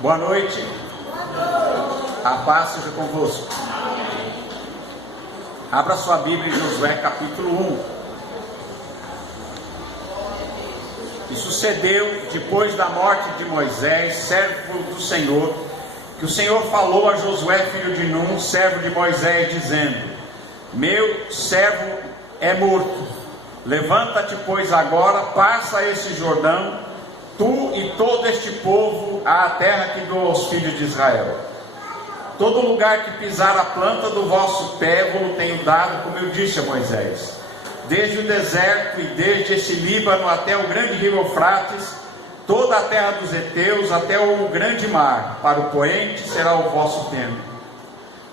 Boa noite. A paz seja convosco. Abra sua Bíblia em Josué capítulo 1. E sucedeu, depois da morte de Moisés, servo do Senhor, que o Senhor falou a Josué, filho de Num, servo de Moisés, dizendo: meu servo é morto. Levanta-te, pois, agora, passa esse Jordão, tu e todo este povo, à terra que dou aos filhos de Israel. Todo lugar que pisar a planta do vosso pé, vos tenho dado, como eu disse a Moisés. Desde o deserto e desde esse Líbano até o grande rio Eufrates, toda a terra dos heteus até o grande mar, para o poente será o vosso templo.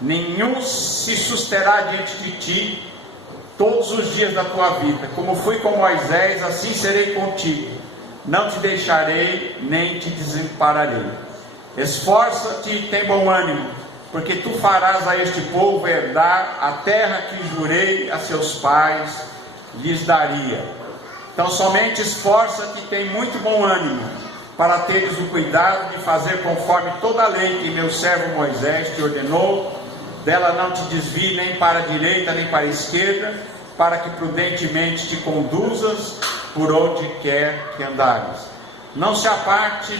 Nenhum se susterá diante de ti todos os dias da tua vida. Como fui com Moisés, assim serei contigo. Não te deixarei, nem te desampararei. Esforça-te e tem bom ânimo, porque tu farás a este povo herdar a terra que jurei a seus pais lhes daria. Então somente esforça-te e tem muito bom ânimo, para teres o cuidado de fazer conforme toda a lei que meu servo Moisés te ordenou. Dela não te desvie nem para a direita nem para a esquerda, para que prudentemente te conduzas por onde quer que andares. Não se aparte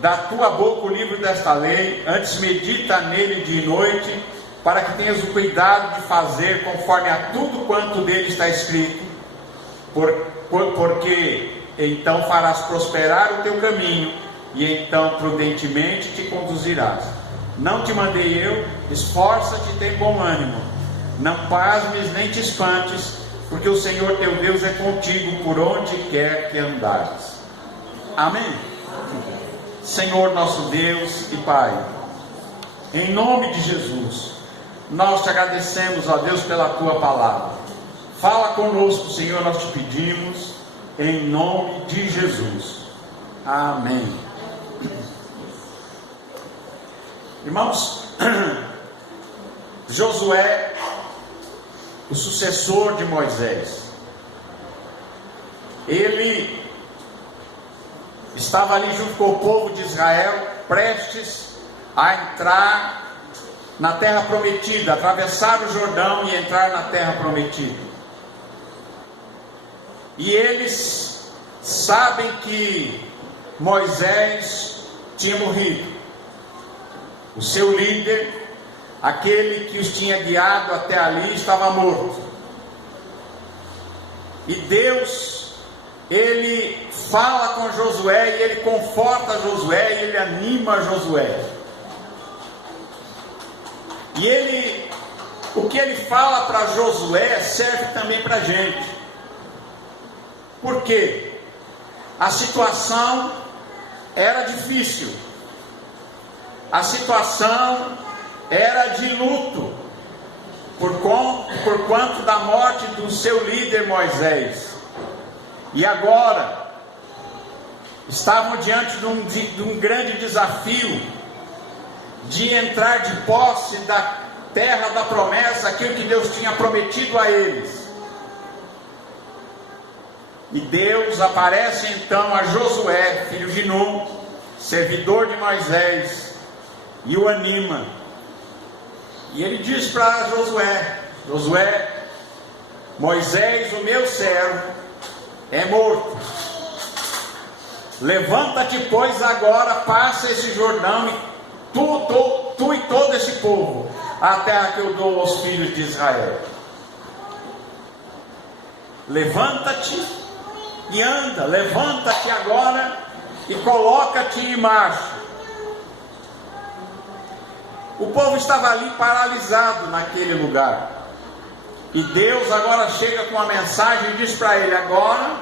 da tua boca o livro desta lei, antes medita nele dia e noite, para que tenhas o cuidado de fazer conforme a tudo quanto nele está escrito, porque então farás prosperar o teu caminho, e então prudentemente te conduzirás. Não te mandei eu? Esforça-te e tem bom ânimo. Não pasmes nem te espantes, porque o Senhor teu Deus é contigo por onde quer que andares. Amém? Senhor nosso Deus e Pai, em nome de Jesus, nós te agradecemos, ó Deus, pela tua palavra. Fala conosco, Senhor, nós te pedimos, em nome de Jesus. Amém. Irmãos, Josué, o sucessor de Moisés, ele estava ali junto com o povo de Israel, prestes a entrar na terra prometida, atravessar o Jordão e entrar na terra prometida. E eles sabem que Moisés tinha morrido. O seu líder, aquele que os tinha guiado até ali, estava morto. E Deus, ele fala com Josué, e ele conforta Josué, e ele anima Josué. E o que ele fala para Josué serve também para a gente. Por quê? A situação era difícil. A situação era de luto, por quanto da morte do seu líder Moisés. E agora estavam diante de um grande desafio, de entrar de posse da terra da promessa, aquilo que Deus tinha prometido a eles. E Deus aparece então a Josué, filho de Num, servidor de Moisés, e o anima. E ele diz para Josué: Josué, Moisés, o meu servo, é morto. Levanta-te, pois, agora, passa esse Jordão, e tu e todo esse povo, a terra que eu dou aos filhos de Israel. Levanta-te e anda, levanta-te agora e coloca-te em marcha. O povo estava ali paralisado naquele lugar, e Deus agora chega com a mensagem e diz para ele: agora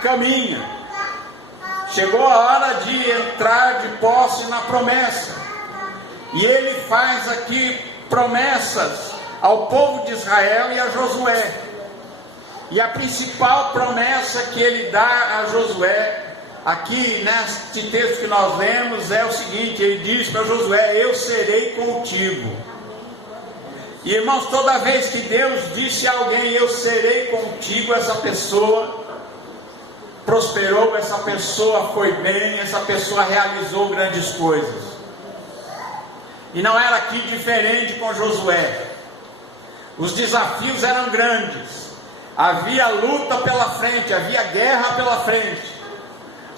caminha, chegou a hora de entrar de posse na promessa. E ele faz aqui promessas ao povo de Israel e a Josué. E a principal promessa que ele dá a Josué, aqui neste texto que nós lemos, é o seguinte: ele diz para Josué: eu serei contigo. E irmãos, toda vez que Deus disse a alguém: eu serei contigo, essa pessoa prosperou, essa pessoa foi bem, essa pessoa realizou grandes coisas. E não era aqui diferente com Josué. Os desafios eram grandes, havia luta pela frente, havia guerra pela frente,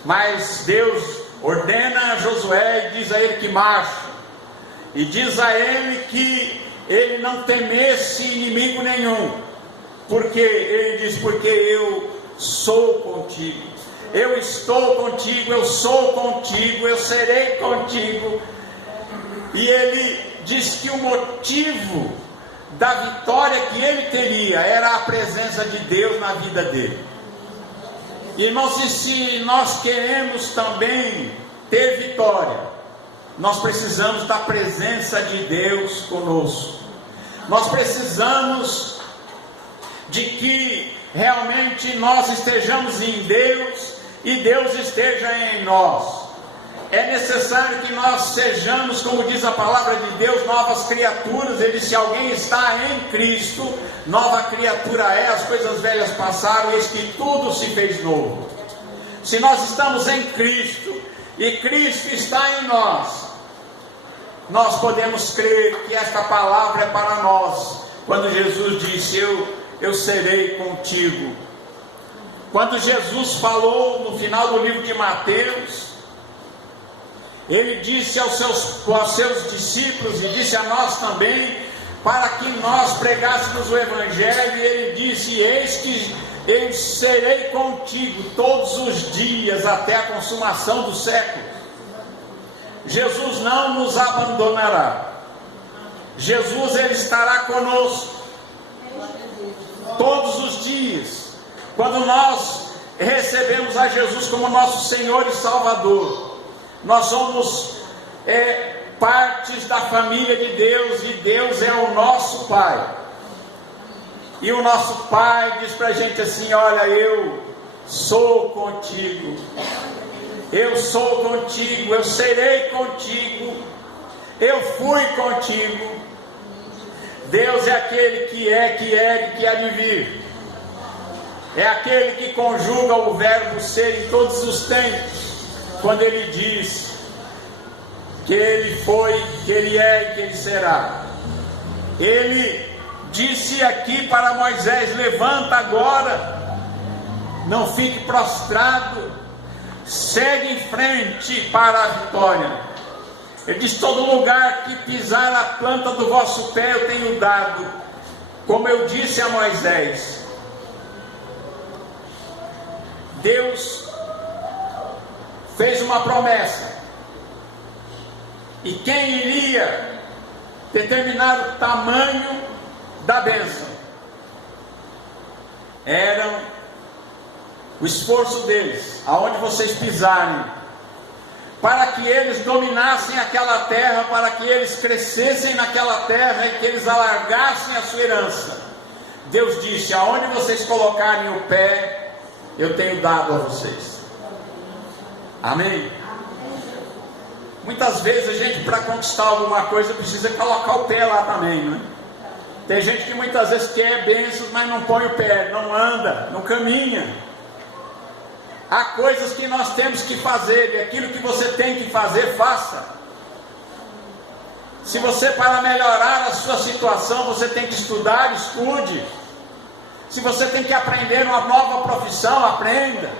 mas Deus ordena a Josué e diz a ele que marche, e diz a ele que ele não temesse inimigo nenhum, porque ele diz, porque eu sou contigo, eu estou contigo, eu sou contigo, eu serei contigo. E ele diz que o motivo da vitória que ele teria era a presença de Deus na vida dele. Irmãos, e se nós queremos também ter vitória, nós precisamos da presença de Deus conosco. Nós precisamos de que realmente nós estejamos em Deus e Deus esteja em nós. É necessário que nós sejamos, como diz a palavra de Deus, novas criaturas. Ele diz, se alguém está em Cristo, nova criatura é, as coisas velhas passaram, eis que tudo se fez novo. Se nós estamos em Cristo, e Cristo está em nós, nós podemos crer que esta palavra é para nós, quando Jesus disse, eu serei contigo. Quando Jesus falou no final do livro de Mateus, ele disse aos seus discípulos, e disse a nós também, para que nós pregássemos o Evangelho, e ele disse, eis que eu serei contigo todos os dias, até a consumação do século. Jesus não nos abandonará, Jesus ele estará conosco, todos os dias, quando nós recebemos a Jesus como nosso Senhor e Salvador. Nós somos partes da família de Deus, e Deus é o nosso Pai. E o nosso Pai diz para a gente assim, olha, eu sou contigo, eu sou contigo, eu serei contigo, eu fui contigo. Deus é aquele que é e que há de vir. É aquele que conjuga o verbo ser em todos os tempos. Quando ele diz que ele foi, que ele é e que ele será. Ele disse aqui para Moisés, levanta agora, não fique prostrado, segue em frente para a vitória. Ele diz, todo lugar que pisar a planta do vosso pé eu tenho dado, como eu disse a Moisés. Deus fez uma promessa, e quem iria determinar o tamanho da bênção era o esforço deles, aonde vocês pisarem, para que eles dominassem aquela terra, para que eles crescessem naquela terra e que eles alargassem a sua herança. Deus disse, aonde vocês colocarem o pé, eu tenho dado a vocês. Amém? Muitas vezes a gente, para conquistar alguma coisa, precisa colocar o pé lá também, né? Tem gente que muitas vezes quer bênçãos, mas não põe o pé, não anda, não caminha. Há coisas que nós temos que fazer, e aquilo que você tem que fazer, faça. Se você, para melhorar a sua situação, você tem que estudar, estude. Se você tem que aprender uma nova profissão, aprenda.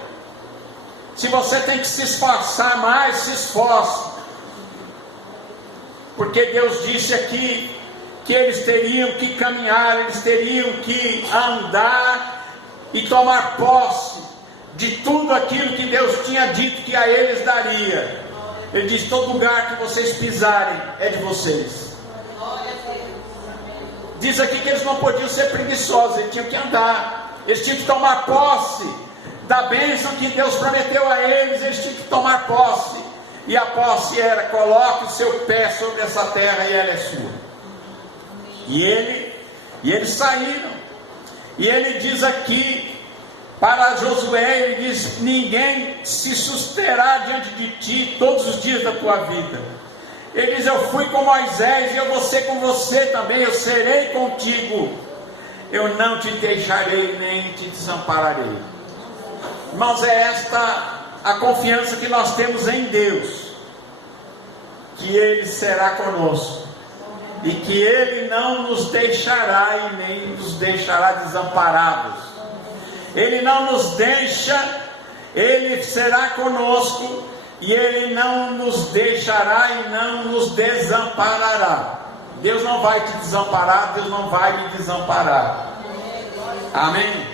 Se você tem que se esforçar mais, se esforce. Porque Deus disse aqui que eles teriam que caminhar, eles teriam que andar e tomar posse de tudo aquilo que Deus tinha dito que a eles daria. Ele diz, todo lugar que vocês pisarem é de vocês. Diz aqui que eles não podiam ser preguiçosos, eles tinham que andar, eles tinham que tomar posse da bênção que Deus prometeu a eles tinham que tomar posse, e a posse era, coloque o seu pé sobre essa terra e ela é sua. E eles saíram, e ele diz aqui para Josué, ele diz, ninguém se susterá diante de ti todos os dias da tua vida. Ele diz, eu fui com Moisés e eu vou ser com você também, eu serei contigo, eu não te deixarei nem te desampararei. Irmãos, é esta a confiança que nós temos em Deus, que Ele será conosco, e que Ele não nos deixará e nem nos deixará desamparados. Ele não nos deixa, Ele será conosco, e Ele não nos deixará e não nos desamparará. Deus não vai te desamparar, Deus não vai me desamparar. Amém?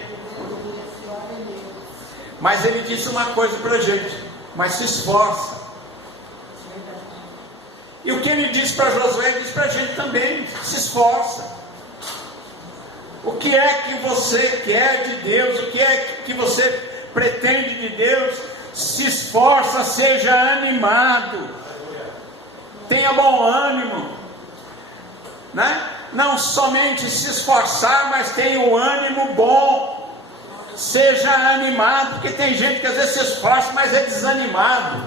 Mas Ele disse uma coisa para a gente: mas se esforça. E o que Ele disse para Josué, Ele disse para a gente também: se esforça. O que é que você quer de Deus? O que é que você pretende de Deus? Se esforça, seja animado, tenha bom ânimo, né? Não somente se esforçar, mas tenha um ânimo bom, seja animado, porque tem gente que às vezes se esforça, mas é desanimado,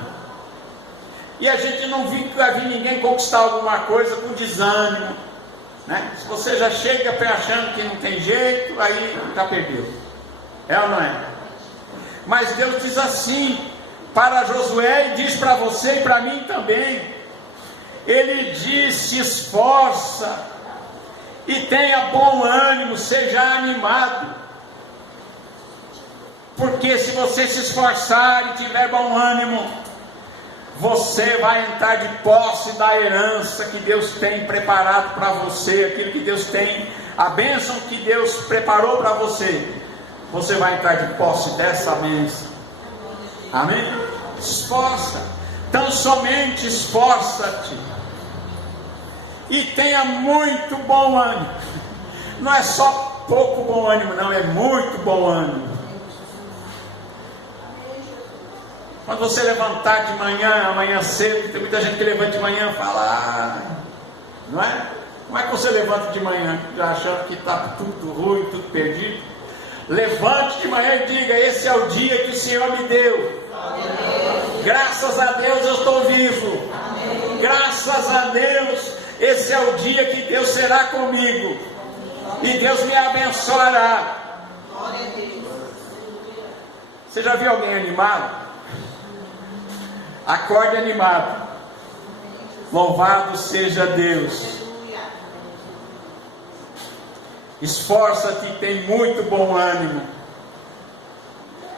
e a gente não vai ver ninguém conquistar alguma coisa com desânimo, né? Se você já chega achando que não tem jeito, aí já perdeu, é ou não é? Mas Deus diz assim para Josué, e diz para você e para mim também. Ele diz: se esforça e tenha bom ânimo, seja animado, porque se você se esforçar e tiver bom ânimo, você vai entrar de posse da herança que Deus tem preparado para você, aquilo que Deus tem, a bênção que Deus preparou para você. Você vai entrar de posse dessa bênção. Amém? Esforça. Tão somente esforça-te. E tenha muito bom ânimo. Não é só pouco bom ânimo, não. É muito bom ânimo. Quando você levantar de manhã, amanhã cedo, tem muita gente que levanta de manhã e fala: não é? Como é que você levanta de manhã achando que está tudo ruim, tudo perdido? Levante de manhã e diga: esse é o dia que o Senhor me deu. Amém. Graças a Deus eu estou vivo. Amém. Graças a Deus, esse é o dia que Deus será comigo. E Deus me abençoará. Você já viu alguém animado? Acorde animado. Louvado seja Deus. Esforça-te e tem muito bom ânimo,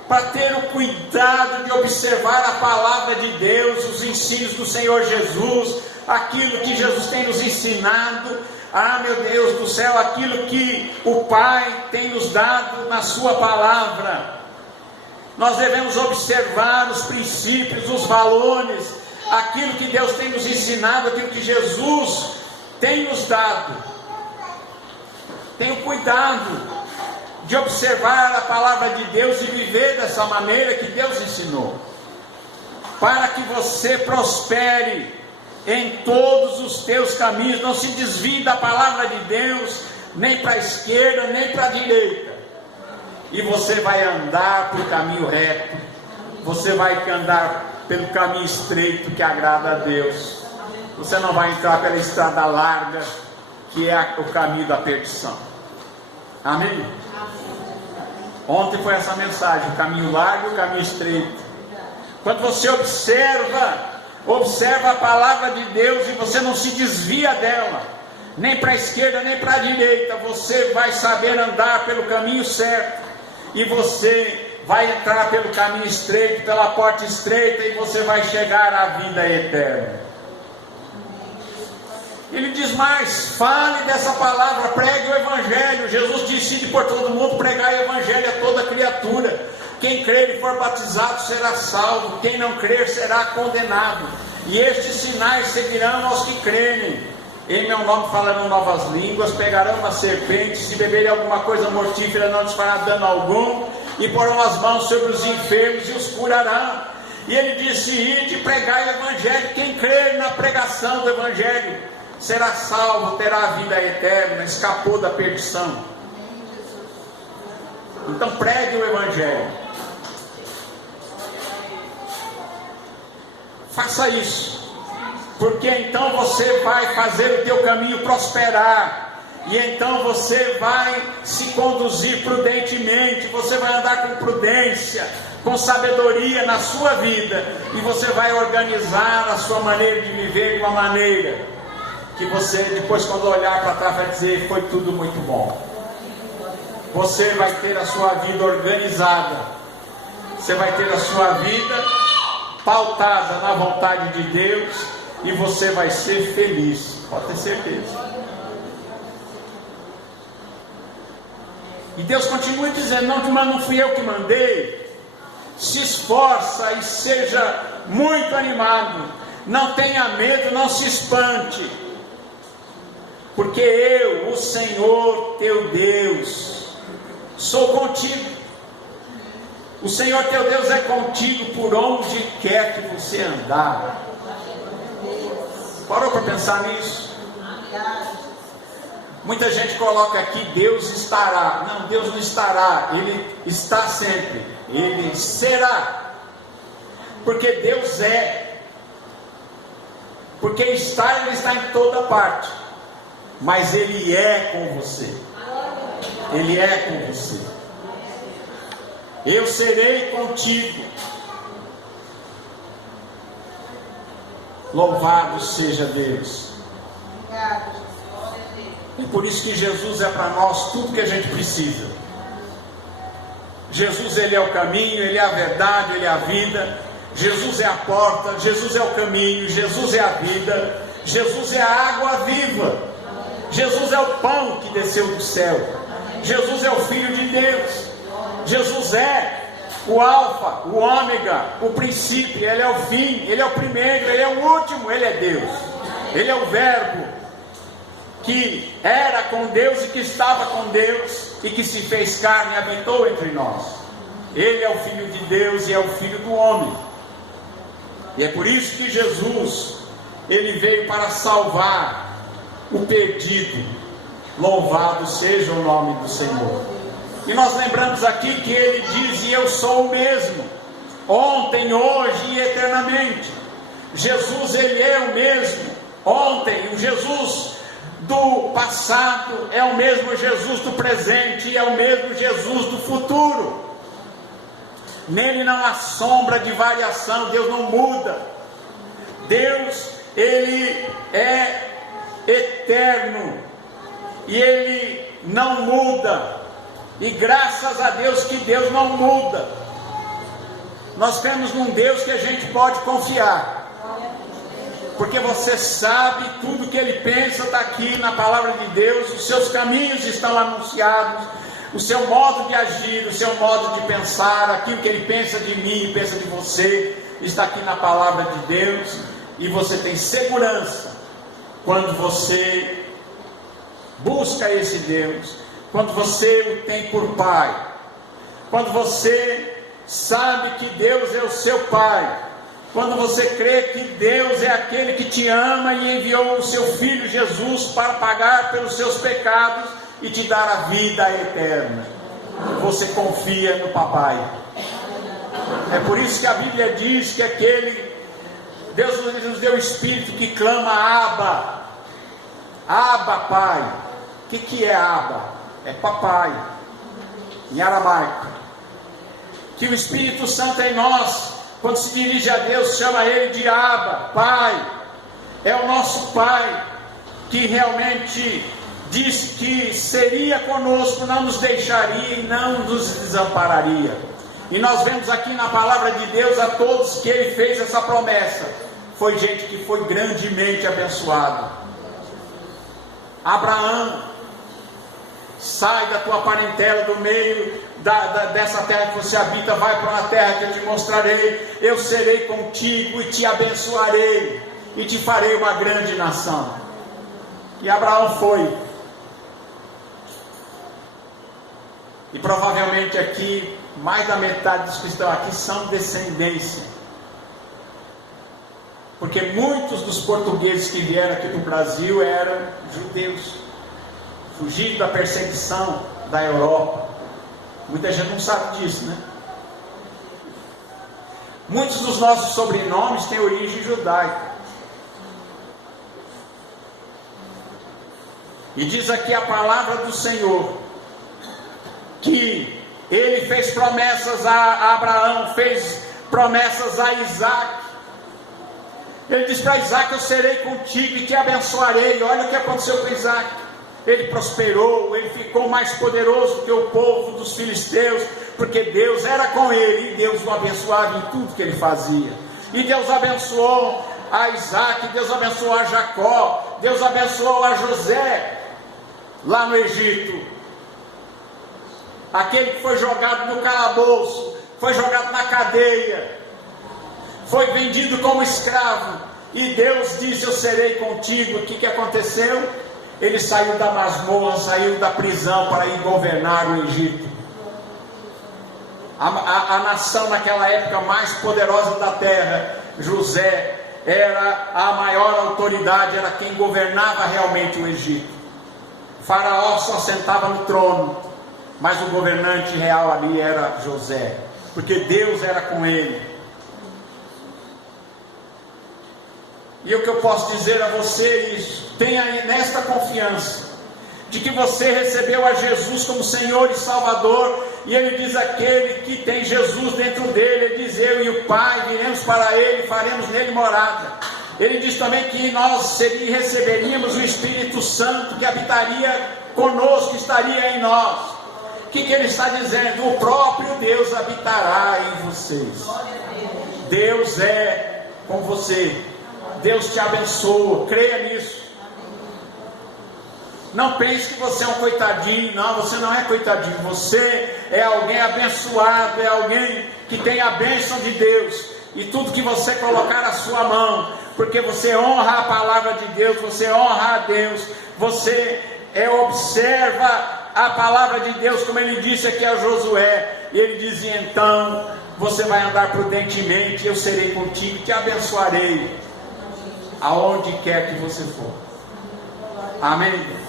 para ter o cuidado de observar a palavra de Deus, os ensinos do Senhor Jesus, aquilo que Jesus tem nos ensinado. Meu Deus do céu, aquilo que o Pai tem nos dado na sua palavra. Nós devemos observar os princípios, os valores, aquilo que Deus tem nos ensinado, aquilo que Jesus tem nos dado. Tenha cuidado de observar a palavra de Deus e viver dessa maneira que Deus ensinou, para que você prospere em todos os teus caminhos. Não se desvie da palavra de Deus, nem para a esquerda, nem para a direita, e você vai andar pelo caminho reto, você vai andar pelo caminho estreito que agrada a Deus. Você não vai entrar pela estrada larga, que é o caminho da perdição. Amém? Ontem foi essa mensagem: o caminho largo e o caminho estreito. Quando você observa a palavra de Deus e você não se desvia dela, nem para a esquerda nem para a direita, você vai saber andar pelo caminho certo, e você vai entrar pelo caminho estreito, pela porta estreita, e você vai chegar à vida eterna. Ele diz mais: fale dessa palavra, pregue o Evangelho. Jesus disse: ide por todo mundo, pregai o Evangelho a toda criatura. Quem crer e for batizado será salvo, quem não crer será condenado. E estes sinais seguirão aos que crerem. Em meu nome falarão novas línguas, pegarão nas serpentes, se beberem alguma coisa mortífera não lhes fará dano algum, e porão as mãos sobre os enfermos e os curarão. E ele disse: ide, pregai o Evangelho. Quem crer na pregação do Evangelho será salvo, terá a vida eterna, escapou da perdição. Então pregue o Evangelho. Faça isso, porque então você vai fazer o teu caminho prosperar, e então você vai se conduzir prudentemente, você vai andar com prudência, com sabedoria na sua vida, e você vai organizar a sua maneira de viver de uma maneira que você, depois, quando olhar para trás, vai dizer: foi tudo muito bom. Você vai ter a sua vida organizada, você vai ter a sua vida pautada na vontade de Deus, e você vai ser feliz, pode ter certeza. E Deus continua dizendo: não fui eu que mandei. Se esforça e seja muito animado, não tenha medo, não se espante, porque eu, o Senhor teu Deus, sou contigo. O Senhor teu Deus é contigo por onde quer que você andar. Parou para pensar nisso? Muita gente coloca aqui: Deus estará. Não, Deus não estará, Ele está sempre, Ele será, porque Deus é, porque Ele está em toda parte, mas Ele é com você, Ele é com você. Eu serei contigo. Louvado seja Deus. É por isso que Jesus é para nós tudo que a gente precisa. Jesus, Ele é o caminho, Ele é a verdade, Ele é a vida. Jesus é a porta, Jesus é o caminho, Jesus é a vida, Jesus é a água viva, Jesus é o pão que desceu do céu, Jesus é o Filho de Deus, Jesus é o alfa, o ômega, o princípio, Ele é o fim, Ele é o primeiro, Ele é o último, Ele é Deus, Ele é o verbo que era com Deus e que estava com Deus e que se fez carne e habitou entre nós. Ele é o Filho de Deus e é o Filho do homem. E é por isso que Jesus, Ele veio para salvar o perdido. Louvado seja o nome do Senhor. E nós lembramos aqui que Ele diz: e eu sou o mesmo, ontem, hoje e eternamente. Jesus, Ele é o mesmo ontem. O Jesus do passado é o mesmo Jesus do presente e é o mesmo Jesus do futuro. Nele não há sombra de variação. Deus não muda. Deus, Ele é eterno e Ele não muda. E graças a Deus que Deus não muda. Nós temos um Deus que a gente pode confiar, porque você sabe tudo que Ele pensa, está aqui na palavra de Deus. Os seus caminhos estão anunciados, o seu modo de agir, o seu modo de pensar, aquilo que Ele pensa de mim e pensa de você, está aqui na palavra de Deus. E você tem segurança quando você busca esse Deus, quando você o tem por Pai, quando você sabe que Deus é o seu Pai, quando você crê que Deus é aquele que te ama e enviou o seu Filho Jesus para pagar pelos seus pecados e te dar a vida eterna. Você confia no Papai. É por isso que a Bíblia diz que Deus nos deu o Espírito que clama: Abba, Abba, Pai. O que é Abba? É papai, em aramaico. Que o Espírito Santo em nós, quando se dirige a Deus, chama Ele de Abba, Pai. É o nosso Pai, que realmente disse que seria conosco, não nos deixaria e não nos desampararia. E nós vemos aqui na palavra de Deus a todos que Ele fez essa promessa. Foi gente que foi grandemente abençoada. Abraão: sai da tua parentela, do meio dessa terra que você habita, vai para uma terra que eu te mostrarei. Eu serei contigo e te abençoarei e te farei uma grande nação. E Abraão foi. E provavelmente aqui, mais da metade dos que estão aqui são descendência. Porque muitos dos portugueses que vieram aqui para o Brasil eram judeus, fugindo da perseguição da Europa. Muita gente não sabe disso, né? Muitos dos nossos sobrenomes têm origem judaica. E diz aqui a palavra do Senhor, que Ele fez promessas a Abraão, fez promessas a Isaac. Ele diz para Isaac: eu serei contigo e te abençoarei. Olha o que aconteceu com Isaac. Ele prosperou, ele ficou mais poderoso que o povo dos filisteus, porque Deus era com ele, e Deus o abençoava em tudo que ele fazia. E Deus abençoou a Isaac, Deus abençoou a Jacó, Deus abençoou a José, lá no Egito. Aquele que foi jogado no calabouço, foi jogado na cadeia, foi vendido como escravo, e Deus disse: eu serei contigo. O que aconteceu? Ele saiu da masmorra, saiu da prisão para ir governar o Egito. A nação naquela época mais poderosa da terra, José era a maior autoridade, era quem governava realmente o Egito. Faraó só sentava no trono, mas o governante real ali era José, porque Deus era com ele. E o que eu posso dizer a vocês, tenha nesta confiança, de que você recebeu a Jesus como Senhor e Salvador, e ele diz: aquele que tem Jesus dentro dele, ele diz: eu e o Pai viremos para ele, faremos nele morada. Ele diz também que nós receberíamos o Espírito Santo, que habitaria conosco, estaria em nós. O que ele está dizendo? O próprio Deus habitará em vocês. Deus é com você, Deus te abençoa, creia nisso. Não pense que você é um coitadinho. Não, você não é coitadinho. Você é alguém abençoado, é alguém que tem a bênção de Deus. E tudo que você colocar na sua mão, porque você honra a palavra de Deus, você honra a Deus, você observa a palavra de Deus, como ele disse aqui a Josué. E ele dizia: então você vai andar prudentemente, eu serei contigo, te abençoarei aonde quer que você for. Amém?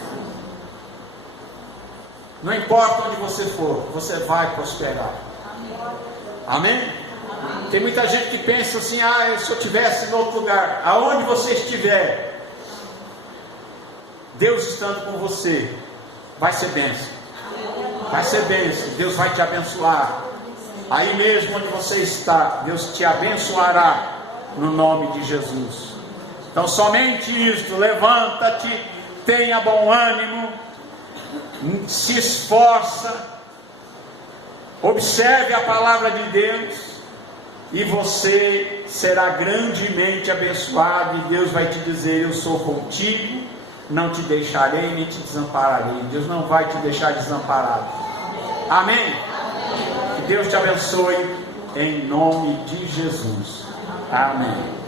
Não importa onde você for, você vai prosperar. Amém? Tem muita gente que pensa assim: se eu estivesse em outro lugar. Aonde você estiver, Deus estando com você, vai ser bênção. Vai ser bênção. Deus vai te abençoar. Aí mesmo onde você está, Deus te abençoará no nome de Jesus. Então somente isto: levanta-te, tenha bom ânimo, se esforça, observe a palavra de Deus, e você será grandemente abençoado. E Deus vai te dizer: eu sou contigo, não te deixarei nem te desampararei. Deus não vai te deixar desamparado. Amém? Que Deus te abençoe em nome de Jesus. Amém.